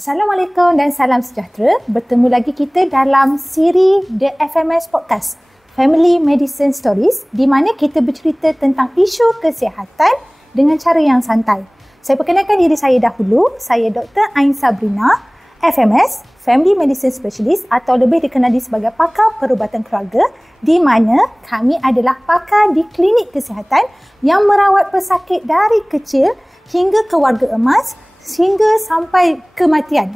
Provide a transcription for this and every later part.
Assalamualaikum dan salam sejahtera. Bertemu lagi kita dalam siri The FMS Podcast, Family Medicine Stories, di mana kita bercerita tentang isu kesihatan dengan cara yang santai. Saya perkenalkan diri saya dahulu. Saya Dr. Ain Sabrina, FMS, Family Medicine Specialist atau lebih dikenali sebagai pakar perubatan keluarga, di mana kami adalah pakar di klinik kesihatan yang merawat pesakit dari kecil hingga ke warga emas, sehingga sampai kematian.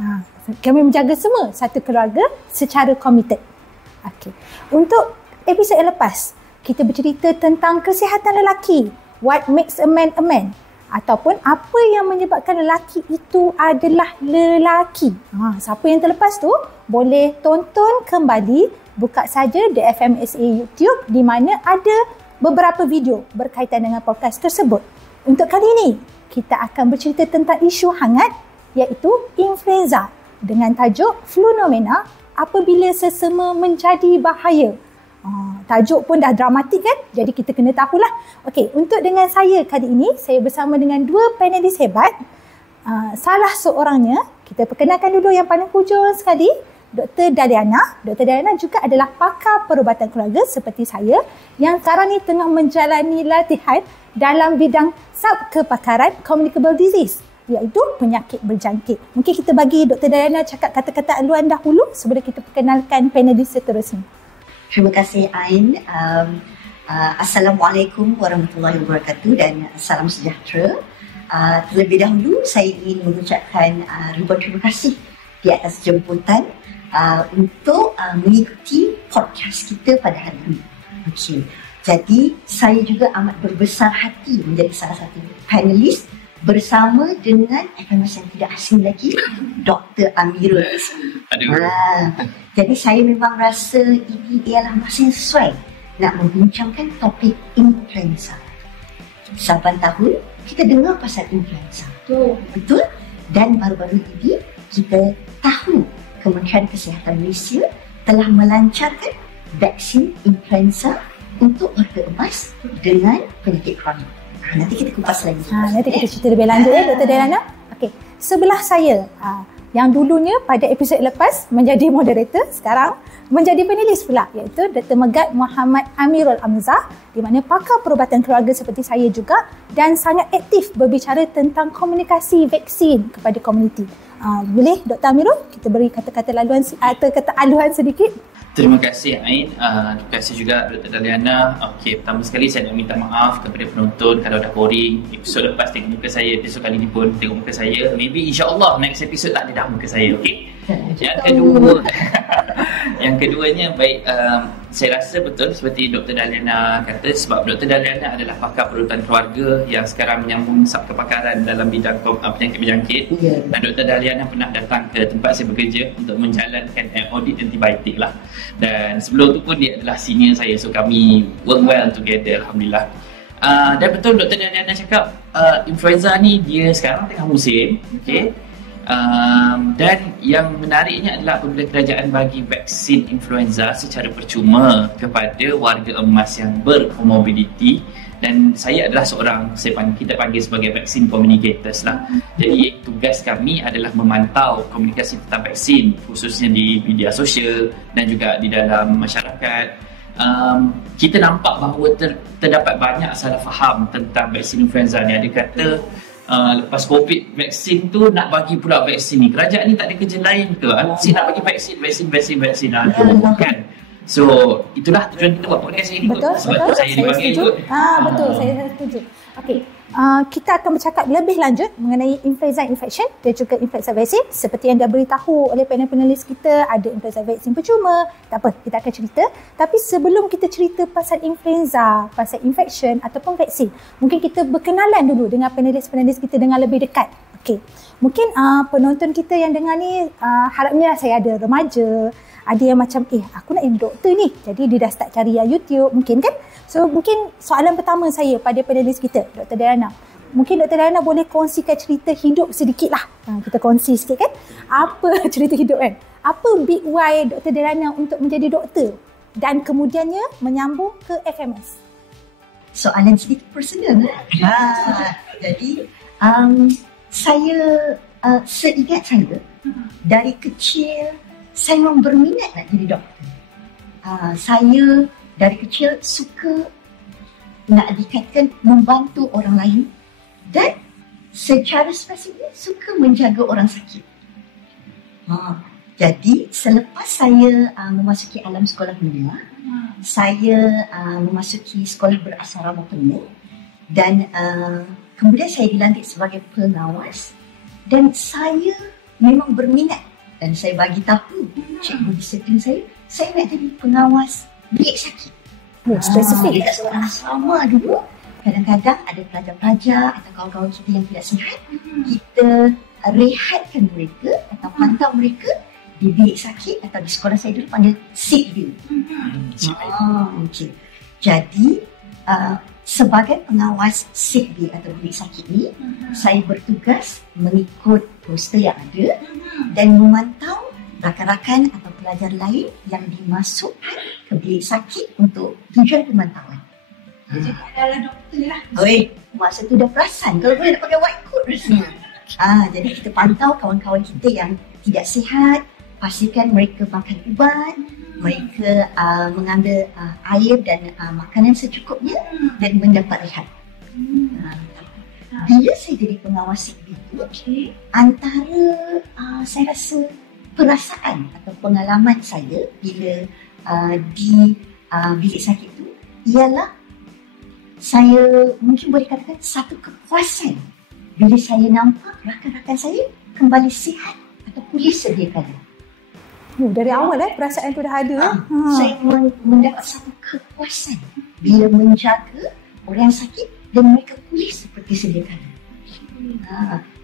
Kami menjaga semua satu keluarga secara komited. Okey. Untuk episod lepas, kita bercerita tentang kesihatan lelaki. What makes a man a man? Ataupun apa yang menyebabkan lelaki itu adalah lelaki. Siapa yang terlepas tu, boleh tonton kembali. Buka saja The FMSA YouTube, di mana ada beberapa video berkaitan dengan podcast tersebut. Untuk kali ini, kita akan bercerita tentang isu hangat, iaitu influenza dengan tajuk Flunomena apabila sesama menjadi bahaya. Tajuk pun dah dramatik kan? Jadi kita kena tahulah. Okey, untuk dengan saya kali ini, saya bersama dengan dua panelis hebat. Salah seorangnya, kita perkenalkan dulu yang paling hujung sekali, Dr. Daliana. Dr. Daliana juga adalah pakar perubatan keluarga seperti saya yang sekarang ni tengah menjalani latihan dalam bidang subkepakaran communicable disease, iaitu penyakit berjangkit. Mungkin kita bagi Dr. Daliana cakap kata-kata aluan dahulu sebelum kita perkenalkan panelis seterusnya. Terima kasih Ain. Assalamualaikum warahmatullahi wabarakatuh dan salam sejahtera. Terlebih dahulu saya ingin mengucapkan ribuan terima kasih di atas jemputan untuk mengikuti podcast kita pada hari ini. Okey. Jadi saya juga amat berbesar hati menjadi salah satu panelis bersama dengan FMS yang tidak asing lagi, Dr. Amirul. Jadi saya memang rasa ini ialah masa yang sesuai nak membincangkan topik influenza. 8 tahun kita dengar pasal influenza. Betul? Dan baru-baru ini kita tahu Kementerian Kesihatan Malaysia telah melancarkan vaksin influenza untuk warga emas dengan penyakit kronik. Nanti kita kupas lagi. Nanti kita cerita lebih lanjut Dr. Daliana. Okey, sebelah saya yang dulunya pada episod lepas menjadi moderator, sekarang menjadi panelis pula, iaitu Dr. Megat Muhammad Amirul Amzah, di mana pakar perubatan keluarga seperti saya juga dan sangat aktif berbicara tentang komunikasi vaksin kepada komuniti. Boleh Dr. Amirul kita beri kata-kata laluan atau kata aluan sedikit? Terima kasih Ain. Terima kasih juga Dr. Daliana. Okey, pertama sekali saya nak minta maaf kepada penonton kalau dah boring. Episod lepas tengok muka saya, episod kali ni pun tengok muka saya. Maybe insya-Allah next episode tak ada dah muka saya, okey. Yang keduanya baik, saya rasa betul seperti Dr. Daliana kata, sebab Dr. Daliana adalah pakar perubatan keluarga yang sekarang menyambung subkepakaran dalam bidang penyakit berjangkit. Dan Dr. Daliana pernah datang ke tempat saya bekerja untuk menjalankan audit antibiotik lah. Dan sebelum tu pun dia adalah senior saya, so kami work well together, alhamdulillah. Dan betul Dr. Daliana cakap, influenza ni dia sekarang tengah musim, okey. Dan yang menariknya adalah apabila kerajaan bagi vaksin influenza secara percuma kepada warga emas yang berkomorbiditi, dan saya adalah seorang, kita panggil sebagai vaksin communicators lah. Jadi tugas kami adalah memantau komunikasi tentang vaksin, khususnya di media sosial dan juga di dalam masyarakat. Kita nampak bahawa terdapat banyak salah faham tentang vaksin influenza ni. Ada kata lepas COVID, vaksin tu nak bagi pula vaksin ni. Kerajaan ni tak ada kerja lain ke? Si nak bagi vaksin kan? So itulah tujuan kita buat podcast ini. Betul, sebab saya dipanggil ikut. Betul, saya setuju. Okey, kita akan bercakap lebih lanjut mengenai influenza infection dan juga influenza vaksin. Seperti yang dah beritahu oleh panelis kita, ada influenza vaksin percuma. Tak apa, kita akan cerita. Tapi sebelum kita cerita pasal influenza, pasal infection ataupun vaksin, mungkin kita berkenalan dulu dengan panelis-panelis kita dengan lebih dekat. Okey, mungkin penonton kita yang dengar ni, harapnya saya ada remaja, ada yang macam aku nak jadi doktor ni, jadi dia dah start cari YouTube mungkin kan. So mungkin soalan pertama saya pada panelis kita, Dr. Daliana, mungkin Dr. Daliana boleh kongsikan cerita hidup sedikit lah. Kita kongsi sikit kan, apa cerita hidup kan, apa big why Dr. Daliana untuk menjadi doktor dan kemudiannya menyambung ke FMS. Soalan sedikit personal. Jadi saya seingat saya dari kecil saya memang berminat nak jadi doktor. Saya dari kecil suka nak dikatakan membantu orang lain dan secara spesifik suka menjaga orang sakit. Jadi selepas saya memasuki alam sekolah menengah, saya memasuki sekolah berasrama penuh dan kemudian saya dilantik sebagai pengawas dan saya memang berminat dan saya bagi tahu cikgu disiplin saya nak jadi pengawas bilik sakit. Spesifik. Dekat sekolah asrama dulu, kadang-kadang ada pelajar-pelajar atau kawan-kawan kita yang tidak sihat, kita rehatkan mereka atau pantau mereka di bilik sakit atau di sekolah saya dulu panggil sick bay. Okay. Jadi sebagai pengawas sick bay atau bilik sakit ni, saya bertugas mengikut roster yang ada dan memantau rakan-rakan atau pelajar lain yang dimasukkan ke bilik sakit untuk tujuan pemantauan. Jadi adalah doktor lah. Masa tu dah perasan kalau boleh nak pakai white coat rasanya. Jadi kita pantau kawan-kawan kita yang tidak sihat, pastikan mereka makan ubat, mereka mengambil air dan makanan secukupnya dan mendapat rehat. Bila saya jadi pengawas itu, antara saya rasa perasaan atau pengalaman saya bila di bilik sakit itu ialah saya mungkin boleh katakan satu kepuasan bila saya nampak rakan-rakan saya kembali sihat atau pulih sedia kala. Dari awal perasaan tu dah ada. Saya mendapat satu kepuasan bila menjaga orang sakit dan mereka pulih seperti sedia kala.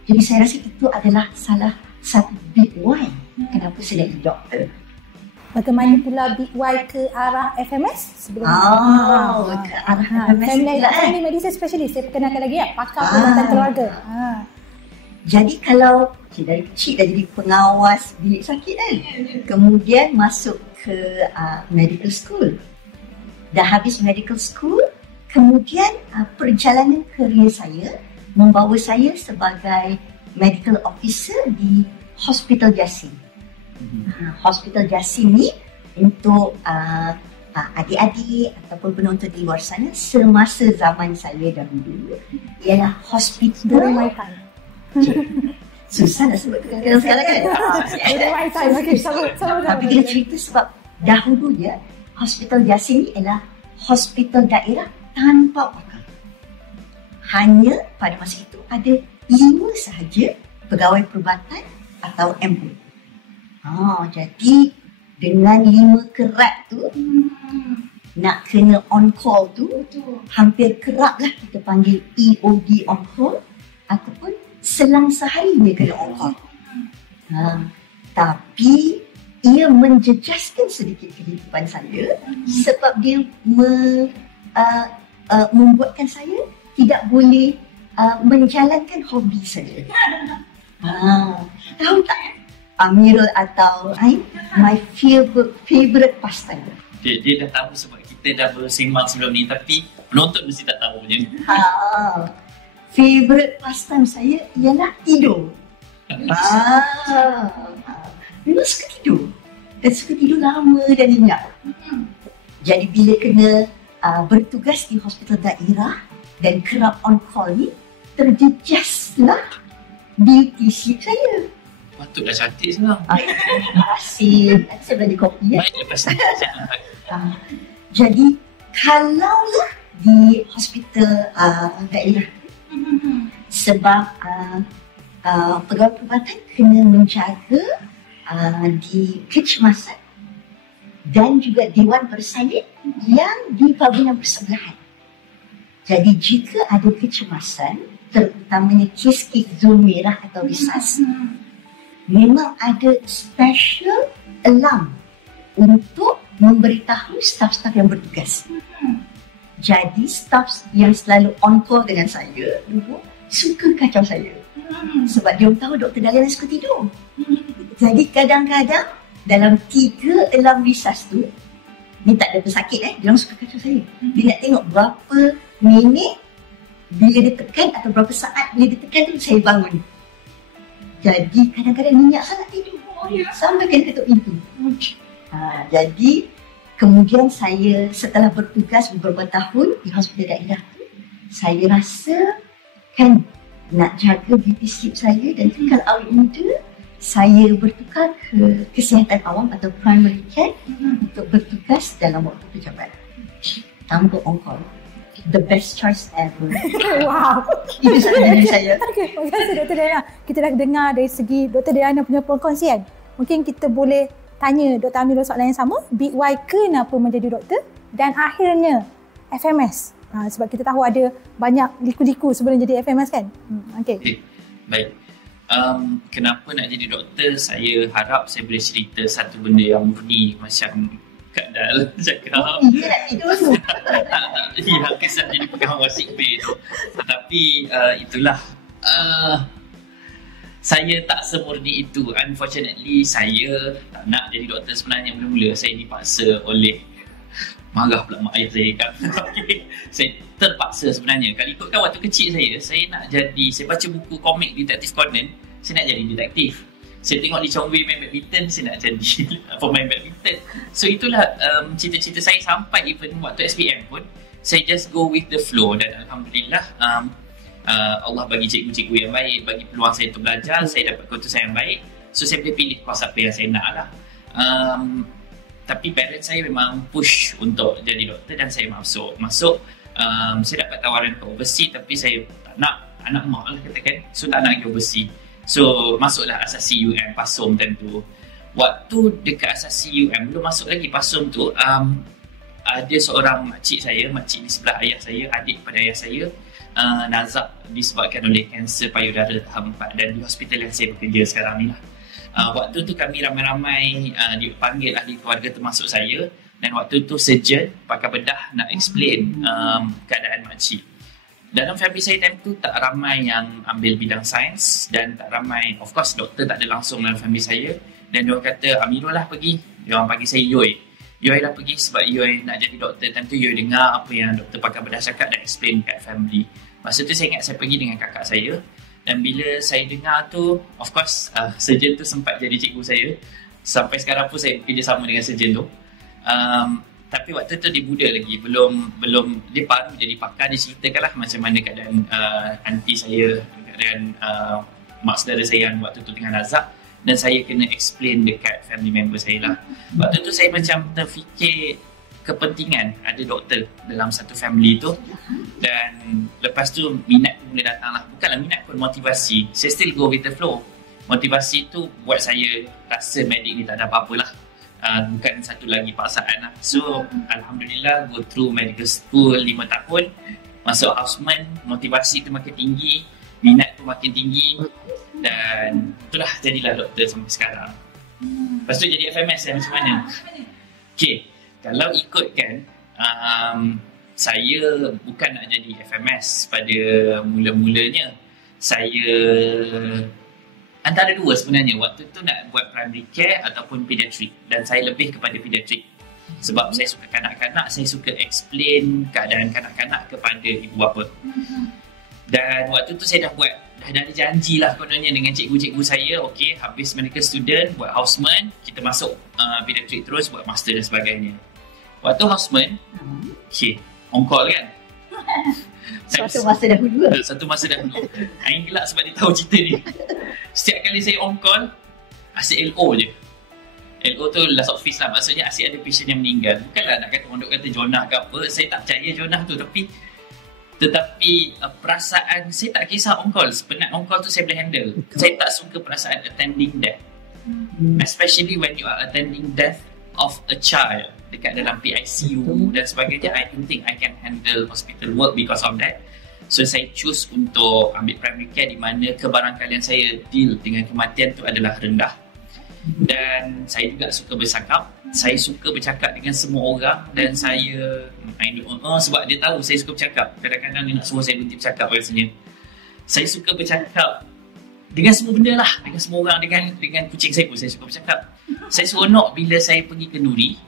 Jadi saya rasa itu adalah salah satu big why kenapa saya jadi doktor. Bagaimana pula big why ke arah FMS sebelum ke arah FMS Family Medicine Specialist. Saya perkenalkan lagi pakar perubatan keluarga. Jadi kalau dari kecil dah jadi pengawas bilik sakit kan, kemudian masuk ke medical school, dah habis medical school, kemudian perjalanan kerjaya saya membawa saya sebagai medical officer di Hospital Jasim. Hospital Jasim ni untuk adik-adik ataupun penonton di luar sana semasa zaman saya dahulu ialah hospital susah nak sebut kadang-kadang sekarang kan. Tapi kita cerita sebab dahulu Hospital Jasim ni ialah hospital daerah tanpa pakar. Hanya pada masa itu ada 5 sahaja pegawai perubatan atau MO. Jadi dengan 5 kerat tu nak kena on call tu hampir kerap lah kita panggil EOD on call ataupun selang sehari dia kena on call. Tapi ia menjejaskan sedikit kehidupan saya sebab dia membuatkan saya tidak boleh menjalankan hobi saya. Tahu tak Amirul atau my favorite pastime? Dia dah tahu sebab kita dah bersembang sebelum ni, tapi penonton mesti tak tahu je. Favorite pastime saya ialah tidur. Memang suka tidur. Dan suka tidur lama dan nyenyak. Jadi bila kena bertugas di hospital daerah dan kerap on call ni, terjejaslah beauty sleep saya. Patutlah cantik sekarang. Terima kasih. Saya belajar kopi Baik, lepas ni. Jadi kalaulah di hospital daerah sebab pegawai perubatan kena menjaga di kecemasan dan juga Dewan Bersalin yang di bangunan bersebelahan. Jadi jika ada kecemasan, terutamanya kes-kes zon merah atau risas, memang ada special alarm untuk memberitahu staf-staf yang bertugas. Jadi staf yang selalu on call dengan saya suka kacau saya. Sebab dia tahu Dr. Daliana suka tidur. Jadi kadang-kadang dalam 3 alarm risas tu, ni tak ada pesakit dia orang suka kacau saya. Dia nak tengok berapa minit bila dia tekan atau berapa saat bila dia tekan tu saya bangun. Jadi kadang-kadang nyenyak sangat tidur. sampai kena ketuk pintu. Jadi kemudian saya setelah bertugas beberapa tahun di Hospital Daerah tu, saya rasa kan nak jaga beauty sleep saya dan tinggal awet muda, saya bertukar ke kesihatan awam atau primary care untuk bertugas dalam waktu pejabat tanpa on-call. The best choice ever. Wow. Itu strategi saya. Okay, terima kasih Dr. Diana. Kita dah dengar dari segi Dr. Diana punya perkongsian. Mungkin kita boleh tanya Dr. Amirul soalan yang sama. Big Y kenapa menjadi doktor? Dan akhirnya FMS. Sebab kita tahu ada banyak liku-liku sebelum jadi FMS kan? Okay. Baik. Kenapa nak jadi doktor? Saya harap saya boleh cerita satu benda yang murni macam Kak Dal cakap. Ya, kesan jadi pegang wasik bay tu. Tetapi itulah. Saya tak semurni itu. Unfortunately, saya tak nak jadi doktor sebenarnya mula-mula. Saya dipaksa oleh, marah pula mak ayah saya kan. Okay. Saya terpaksa sebenarnya. Kalau ikutkan waktu kecil saya nak jadi, saya baca buku komik Detective Conan, saya nak jadi detektif. Saya tengok Lee Chong Wei main badminton, saya nak jadi pemain badminton. So itulah cita-cita saya sampai even waktu SPM pun, saya just go with the flow dan Alhamdulillah Allah bagi cikgu-cikgu yang baik, bagi peluang saya untuk belajar, saya dapat keputusan yang baik. So saya boleh pilih course apa yang saya nak lah. Tapi parents saya memang push untuk jadi doktor dan saya masuk. Saya dapat tawaran ke overseas tapi saya tak nak, anak mak lah katakan. So tak nak pergi overseas. So masuklah asasi UM PASUM tentu. Waktu dekat asasi UM, belum masuk lagi PASUM tu, ada seorang makcik di sebelah ayah saya, adik pada ayah saya, nazak disebabkan oleh kanser payudara tahap 4 dan di hospital yang saya bekerja sekarang ni lah. Waktu tu kami ramai-ramai dipanggil ahli keluarga termasuk saya, dan waktu tu surgeon pakai bedah nak explain keadaan makcik. Dalam family saya time tu tak ramai yang ambil bidang sains dan tak ramai, of course doktor tak ada langsung dalam family saya, dan diorang kata Amirul lah pergi. Diorang panggil saya Yoi lah pergi sebab Yoi nak jadi doktor. Time tu Yoi dengar apa yang doktor pakai bedah cakap dan explain kat family. Masa tu saya ingat saya pergi dengan kakak saya, dan bila saya dengar tu, of course surgeon tu sempat jadi cikgu saya. Sampai sekarang pun saya kerja sama dengan surgeon tu. Tapi waktu tu dia muda lagi, belum dia baru jadi pakar. Dia ceritakanlah macam mana keadaan aunty saya, keadaan mak saudara saya yang waktu tu tengah nazak, dan saya kena explain dekat family member saya lah. Waktu tu saya macam terfikir kepentingan ada doktor dalam satu family tu, dan lepas tu minat pun mula datang lah. Bukanlah minat pun, motivasi. Saya still go with the flow. Motivasi tu buat saya rasa medik ni tak ada apa-apa lah. Bukan satu lagi paksaan lah. So Alhamdulillah go through medical school 5 tahun, masuk houseman, motivasi tu makin tinggi, minat tu makin tinggi, dan itulah jadilah doktor sampai sekarang. Lepas tu jadi FMS macam mana? Okay, kalau ikutkan saya bukan nak jadi FMS pada mula-mulanya. Saya antara dua sebenarnya. Waktu tu nak buat primary care ataupun pediatrik, dan saya lebih kepada pediatrik sebab saya suka kanak-kanak, saya suka explain keadaan kanak-kanak kepada ibu bapa. Dan waktu tu saya dah ada janji lah kononnya dengan cikgu-cikgu saya. Okay, habis medical student, buat houseman, kita masuk pediatrik terus, buat master dan sebagainya. Waktu houseman, okay, on call kan. Satu masa dahulu. Aing gelak sebab dia tahu cerita ni. Setiap kali saya on call, asyik LO je. LO tu last office lah. Maksudnya asyik ada patient yang meninggal. Bukanlah nak kata orang kata Jonah ke apa. Saya tak percaya Jonah tu. Tetapi perasaan saya tak kisah on call. Penat on call tu saya boleh handle. Saya tak suka perasaan attending death. Especially when you are attending death of a child dekat dalam PICU dan sebagainya. I don't think I can handle hospital work because of that. So saya choose untuk ambil primary care di mana kebarangkalian saya deal dengan kematian tu adalah rendah. Dan saya juga suka bercakap. Saya suka bercakap dengan semua orang, dan saya sebab dia tahu saya suka bercakap. Kadang-kadang dia nak suruh saya berhenti bercakap rasanya. Saya suka bercakap dengan semua benda lah, dengan semua orang, dengan kucing saya pun saya suka bercakap. Saya seronok bila saya pergi ke Nuri,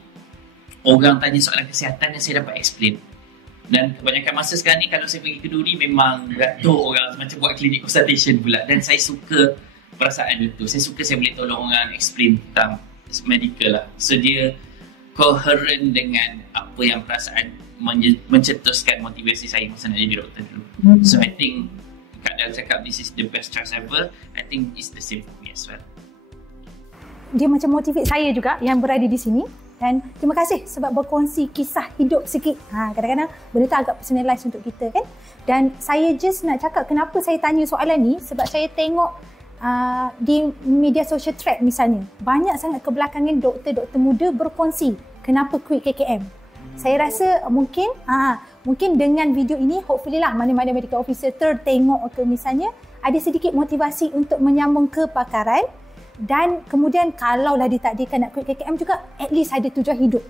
orang tanya soalan kesihatan yang saya dapat explain. Dan kebanyakan masa sekarang ni kalau saya pergi ke Nuri memang ratus orang macam buat klinik consultation pula. Dan saya suka perasaan itu. Saya suka saya boleh tolong orang explain tentang medical lah. So dia coherent dengan apa yang perasaan mencetuskan motivasi saya masa nak jadi doktor dulu. So I think Kak Dal cakap this is the best choice ever. I think it's the same for me as well. Dia macam motivate saya juga yang berada di sini. Dan terima kasih sebab berkongsi kisah hidup sikit. Kadang-kadang benda tu agak personalize untuk kita kan. Dan saya just nak cakap kenapa saya tanya soalan ni. Sebab saya tengok di media social thread misalnya. Banyak sangat kebelakangan doktor-doktor muda berkongsi kenapa quit KKM. Saya rasa mungkin dengan video ini hopefully lah mana-mana medical officer tertengok ke misalnya ada sedikit motivasi untuk menyambung kepakaran. Dan kemudian kalau lah ditakdirkan nak quit KKM juga, at least ada tujuan hidup.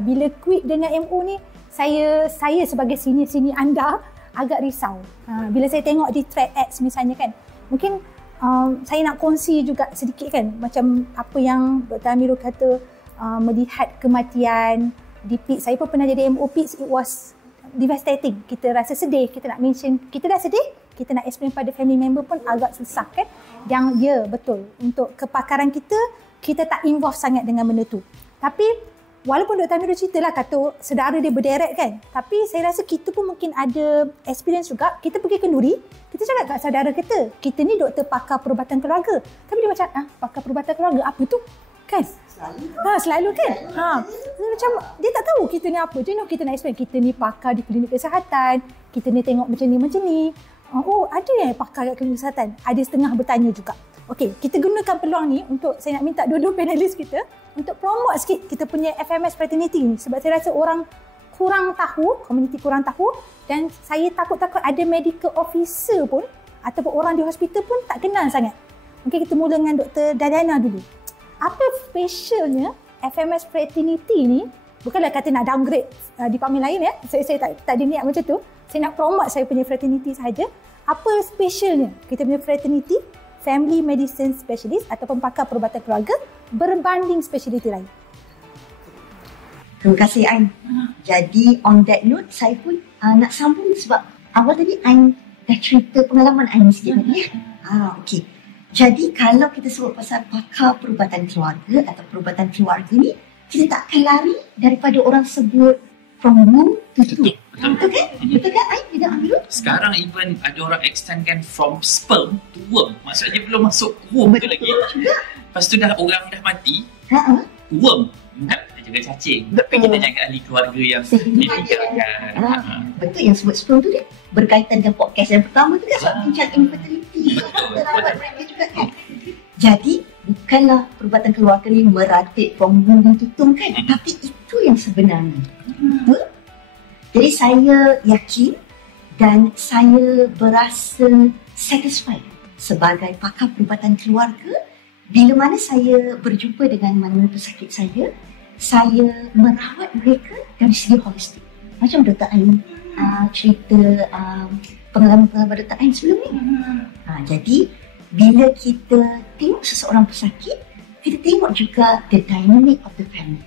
Bila quit dengan MO ni, saya sebagai senior anda agak risau. Bila saya tengok di thread ads misalnya kan, mungkin saya nak kongsi juga sedikit kan, macam apa yang Dr. Amirul kata, melihat kematian di PITS. Saya pun pernah jadi MO PITS, it was devastating. Kita rasa sedih, kita nak mention, kita dah sedih, kita nak explain pada family member pun agak susah kan. Yang ya betul, untuk kepakaran kita tak involve sangat dengan benda tu. Tapi walaupun Dr. Amirul cerita lah kata saudara dia berderet kan, tapi saya rasa kita pun mungkin ada experience juga. Kita pergi kenduri, kita cakap kat saudara kita ni doktor pakar perubatan keluarga. Tapi dia macam, pakar perubatan keluarga apa tu? Kan? Selalu kan? Macam dia tak tahu kita ni apa. Dia kita nak explain, kita ni pakar di klinik kesihatan, kita ni tengok macam ni. Oh, ada yang pakar kat klinik kesihatan? Ada setengah bertanya juga. Okey, kita gunakan peluang ni untuk saya nak minta dua-dua panelis kita untuk promote sikit kita punya FMS Fraternity ni. Sebab saya rasa orang kurang tahu, komuniti kurang tahu, dan saya takut-takut ada medical officer pun ataupun orang di hospital pun tak kenal sangat. Okey, kita mula dengan Dr. Daliana dulu. Apa specialnya FMS Fraternity ni? Bukanlah kata nak downgrade department lain ya. Saya tak ada niat macam tu. Saya nak promote saya punya fraternity sahaja. Apa specialnya kita punya fraternity, family medicine specialist ataupun pakar perubatan keluarga berbanding speciality lain? Terima kasih Ain. Jadi on that note, saya pun nak sambung sebab awal tadi Ain dah cerita pengalaman Ain sikit tadi. Okey. Jadi kalau kita sebut pasal pakar perubatan keluarga atau perubatan keluarga ni, kita tak akan lari daripada orang sebut from womb to tomb. Betul kan? Betul kan Ain? Tidak ambil? Sekarang even ada orang extendkan from sperm to worm. Maksudnya belum masuk womb tu lagi. Lepas tu dah orang dah mati, worm. Tak kita jaga cacing. Tapi kita jaga ahli keluarga yang ditinggalkan. Betul yang sebut sperm tu dia berkaitan dengan podcast yang pertama tu kan, sebab bincang infertility. Betul. Mereka juga kan. Jadi bukanlah perubatan keluarga ni meratip from womb to tomb kan, tapi itu yang sebenarnya. Betul? Jadi saya yakin dan saya berasa satisfied sebagai pakar perubatan keluarga bila mana saya berjumpa dengan mana-mana pesakit saya merawat mereka dari segi holistik. Macam Dr. Ain cerita pengalaman-pengalaman Dr. Ain sebelum ni. Jadi bila kita tengok seseorang pesakit, kita tengok juga the dynamic of the family.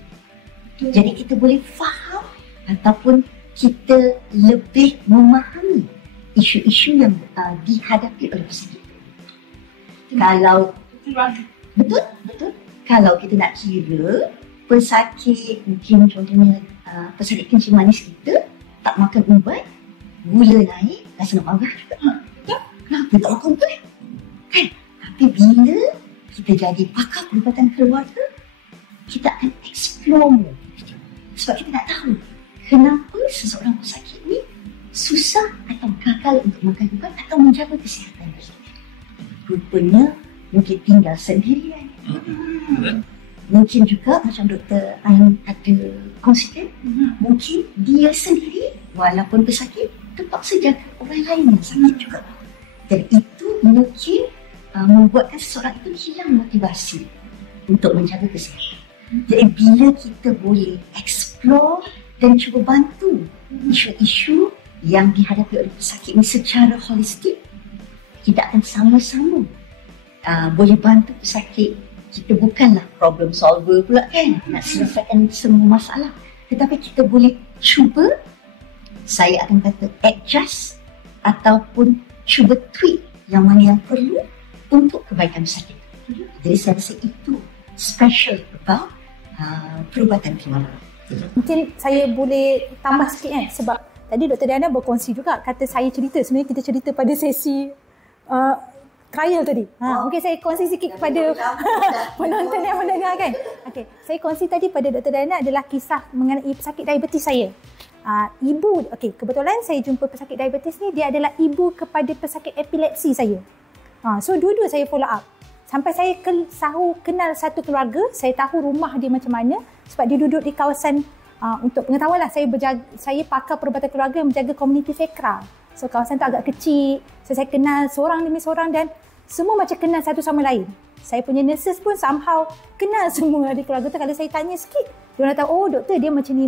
Jadi kita boleh faham ataupun kita lebih memahami isu-isu yang dihadapi oleh pesakit. Kalau betul. Kalau kita nak kira pesakit, mungkin contohnya pesakit kencing manis kita tak makan ubat, gula naik, rasa nak marah juga. Kenapa tak makan ubat? Kan? Tapi bila kita jadi pakar perubatan keluarga, kita akan explore more. Sebab kita nak tahu kenapa seseorang pesakit ni susah atau gagal untuk makan ubat atau menjaga kesihatan dia. Rupanya mungkin tinggal sendirian. Mungkin juga macam Dr. Ain ada kongsikan, mungkin dia sendiri walaupun pesakit terpaksa jaga orang lain yang sakit juga. Jadi itu mungkin membuatkan seseorang itu hilang motivasi untuk menjaga kesihatan. Jadi bila kita boleh explore dan cuba bantu isu-isu yang dihadapi oleh pesakit ini secara holistik, kita akan sama-sama boleh bantu pesakit. Kita bukanlah problem solver pula kan, nak selesaikan semua masalah. Tetapi kita boleh cuba, saya akan kata adjust ataupun cuba tweak yang mana yang perlu untuk kebaikan pesakit. Jadi saya rasa itu special about perubatan keluarga. Mungkin saya boleh tambah sikit kan, sebab tadi Dr. Diana berkongsi juga, kata saya cerita, sebenarnya kita cerita pada sesi trial tadi. Mungkin saya kongsi sikit kepada penonton yang mendengar kan. Okay. Saya kongsi tadi pada Dr. Diana adalah kisah mengenai pesakit diabetes saya. Ibu, kebetulan saya jumpa pesakit diabetes ni, dia adalah ibu kepada pesakit epilepsi saya. So dua-dua saya follow up. Sampai saya kenal satu keluarga, saya tahu rumah dia macam mana sebab dia duduk di kawasan, untuk pengetahuan lah, saya pakar perubatan keluarga yang menjaga komuniti FECRA. So kawasan tu agak kecil, so saya kenal seorang demi seorang dan semua macam kenal satu sama lain. Saya punya nurses pun somehow kenal semua di keluarga tu. Kalau saya tanya sikit, dia orang tahu, oh doktor dia macam ni.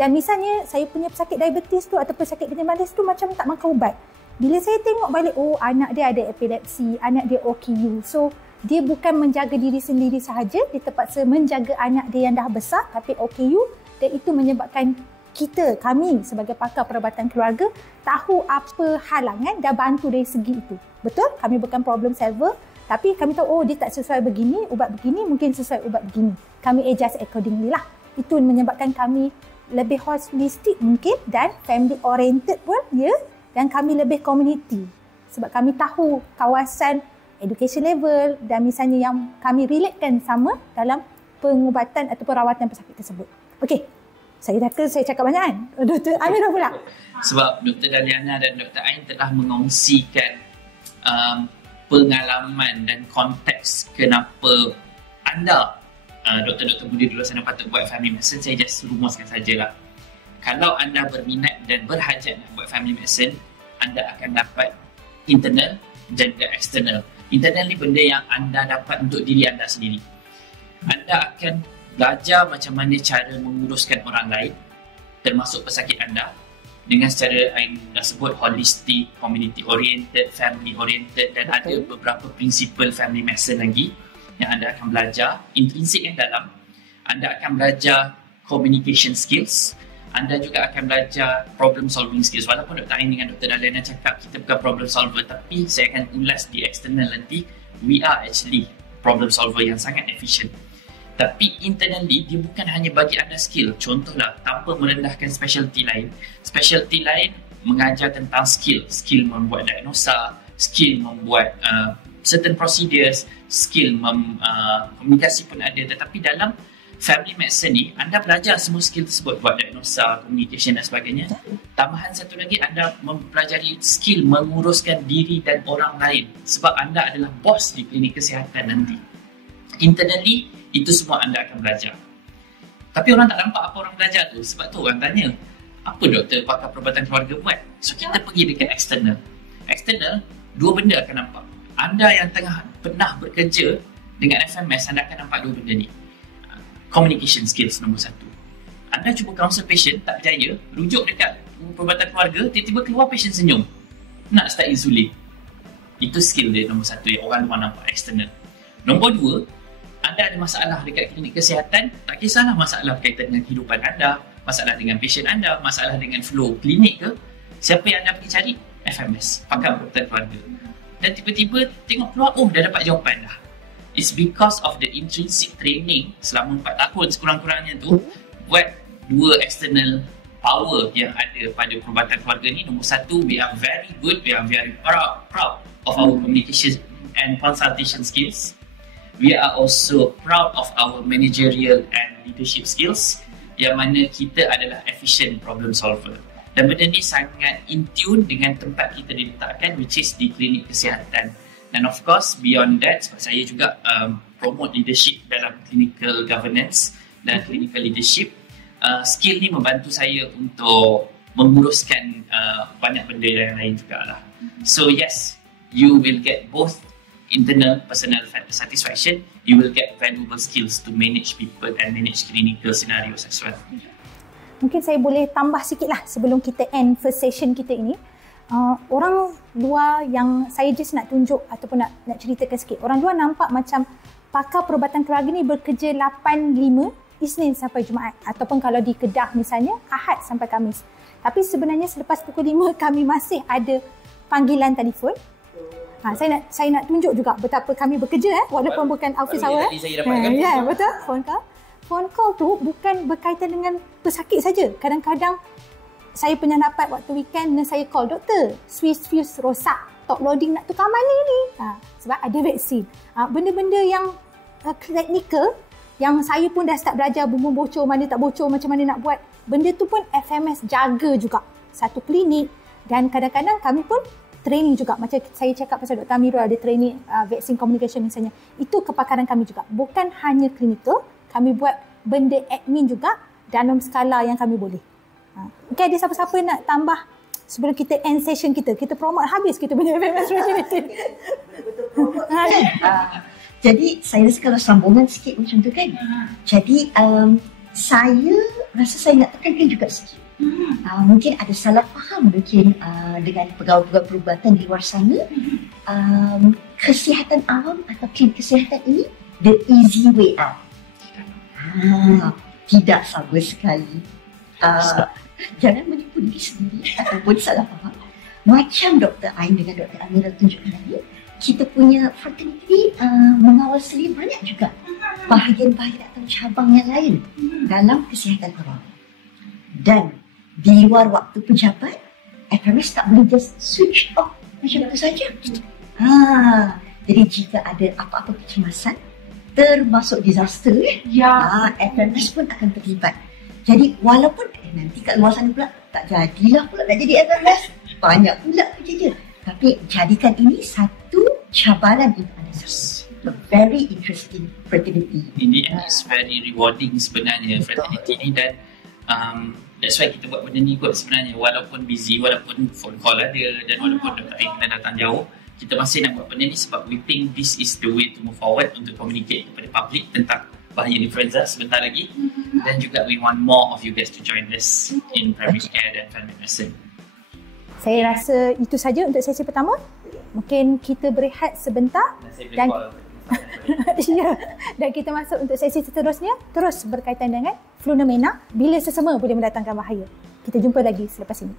Dan misalnya saya punya pesakit diabetes tu ataupun pesakit kencing manis tu macam tak makan ubat. Bila saya tengok balik, oh anak dia ada epilepsi, anak dia OKU. So dia bukan menjaga diri sendiri sahaja, dia terpaksa menjaga anak dia yang dah besar tapi OKU, dan itu menyebabkan kami sebagai pakar perubatan keluarga tahu apa halangan dan bantu dari segi itu. Betul? Kami bukan problem solver, tapi kami tahu, oh dia tak sesuai begini, ubat begini, mungkin sesuai ubat begini. Kami adjust accordingly lah. Itu menyebabkan kami lebih holistik mungkin dan family oriented pun, ya. Dan kami lebih community sebab kami tahu kawasan education level dan misalnya yang kami relatekan sama dalam pengubatan atau perawatan pesakit tersebut. Okey, saya cakap banyak kan? Dr. Amira pula. Sebab Dr. Daliana dan Dr. Ain telah mengongsikan pengalaman dan konteks kenapa anda, Dr. Budi Dulu Sana patut buat family medicine. Saya just rumuskan sajalah. Kalau anda berminat dan berhajat nak buat family medicine, anda akan dapat internal dan juga external. Internal ni benda yang anda dapat untuk diri anda sendiri. Anda akan belajar macam mana cara menguruskan orang lain, termasuk pesakit anda, dengan secara yang dah sebut holistic, community oriented, family oriented, dan ada beberapa prinsipal family medicine lagi yang anda akan belajar. Intrinsik yang dalam, anda akan belajar communication skills, anda juga akan belajar problem solving skills. Walaupun Dr. Ain dengan Dr. Daliana cakap kita bukan problem solver, tapi saya akan ulas di external nanti, we are actually problem solver yang sangat efficient. Tapi internally, dia bukan hanya bagi anda skill. Contohlah, tanpa merendahkan specialty lain. Specialty lain mengajar tentang skill. Skill membuat diagnosa, skill membuat certain procedures, skill komunikasi pun ada. Tetapi dalam family medicine ni, anda belajar semua skill tersebut, buat diagnosa, communication dan sebagainya. Tambahan satu lagi, anda mempelajari skill menguruskan diri dan orang lain. Sebab anda adalah bos di klinik kesihatan nanti. Internally, itu semua anda akan belajar. Tapi orang tak nampak apa orang belajar tu. Sebab tu orang tanya, apa doktor pakar perubatan keluarga buat? So kita pergi dekat external. External, dua benda akan nampak. Anda yang pernah bekerja dengan FMS, anda akan nampak dua benda ni. Communication skills nombor satu. Anda cuba counsel patient, tak berjaya, rujuk dekat perubatan keluarga, tiba-tiba keluar patient senyum, nak start insulin. Itu skill dia nombor satu yang orang luar nampak, external. Nombor dua, anda ada masalah dekat klinik kesihatan, tak kisahlah masalah berkaitan dengan kehidupan anda, masalah dengan patient anda, masalah dengan flow klinik ke, siapa yang anda pergi cari? FMS, pakar perubatan keluarga. Dan tiba-tiba tengok keluar, oh dah dapat jawapan dah. It's because of the intrinsic training selama 4 tahun sekurang-kurangnya tu, buat dua external power yang ada pada perubatan keluarga ni. Nombor satu, we are very good, we are very proud of our communication and consultation skills. We are also proud of our managerial and leadership skills, yang mana kita adalah efficient problem solver. Dan benda ni sangat in tune dengan tempat kita diletakkan, which is di klinik kesihatan. Dan of course, beyond that, sebab saya juga promote leadership dalam clinical governance dan clinical leadership, skill ni membantu saya untuk menguruskan banyak benda yang lain jugalah. So yes, you will get both internal personal satisfaction, you will get valuable skills to manage people and manage clinical scenarios as well. Mungkin saya boleh tambah sikit lah sebelum kita end first session kita ini. Orang luar yang saya just nak tunjuk ataupun nak ceritakan sikit. Orang luar nampak macam pakar perubatan keluarga ni bekerja 8-5 Isnin sampai Jumaat. Ataupun kalau di Kedah misalnya, Ahad sampai Khamis. Tapi sebenarnya selepas pukul 5 kami masih ada panggilan telefon. Saya nak tunjuk juga betapa kami bekerja walaupun bukan office hour. Tadi saya dapatkan. Ya, betul. Phone call tu bukan berkaitan dengan pesakit saja. Kadang-kadang saya pernah dapat waktu weekend nurse saya call, doktor, switch fuse rosak, top loading nak tukar mana ni? Sebab ada vaksin. Benda-benda yang teknikal yang saya pun dah start belajar bumbung bocor, mana tak bocor, macam mana nak buat. Benda tu pun FMS jaga juga. Satu klinik, dan kadang-kadang kami pun training juga. Macam saya cakap pasal Dr. Amirul ada training vaksin communication misalnya. Itu kepakaran kami juga. Bukan hanya klinikal, kami buat benda admin juga dalam skala yang kami boleh. Okay, ada siapa-siapa nak tambah sebelum kita end session kita? Kita promote habis kita punya FMS facility. Betul promote. Jadi saya rasa kalau sambungan sikit macam tu kan. Jadi saya rasa saya nak tekankan juga sikit. Mungkin ada salah faham mungkin dengan pegawai-pegawai perubatan di luar sana. Kesihatan awam atau klinik kesihatan ini the easy way out. Tidak sama sekali. Jangan menipu diri sendiri ataupun salah faham. Macam Dr. Ain dengan Dr. Amirul tunjukkan tadi, kita punya fraternity mengawal sendiri banyak juga bahagian-bahagian atau cabang yang lain dalam kesihatan awam. Dan di luar waktu pejabat, FMS tak boleh just switch off macam itu saja. Jadi jika ada apa-apa kecemasan, termasuk disaster, FMS pun akan terlibat. Jadi walaupun nanti kat luar sana pula tak jadilah pula nak jadi FMS, banyak pula kerja je. Tapi jadikan ini satu cabaran untuk anda semua. A very interesting fraternity. Ini is very rewarding sebenarnya fraternity ni, dan that's why kita buat benda ni kot sebenarnya. Walaupun busy, walaupun phone call ada, dan walaupun Dr. Ain kena datang jauh, kita masih nak buat benda ni sebab we think this is the way to move forward untuk communicate kepada public tentang bahaya influenza sebentar lagi. Dan juga we want more of you guys to join us in primary care dan family medicine. Saya rasa itu saja untuk sesi pertama. Mungkin kita berehat sebentar dan ya, dan kita masuk untuk sesi seterusnya, terus berkaitan dengan flu pneumonia, bila sesama boleh mendatangkan bahaya. Kita jumpa lagi selepas ini.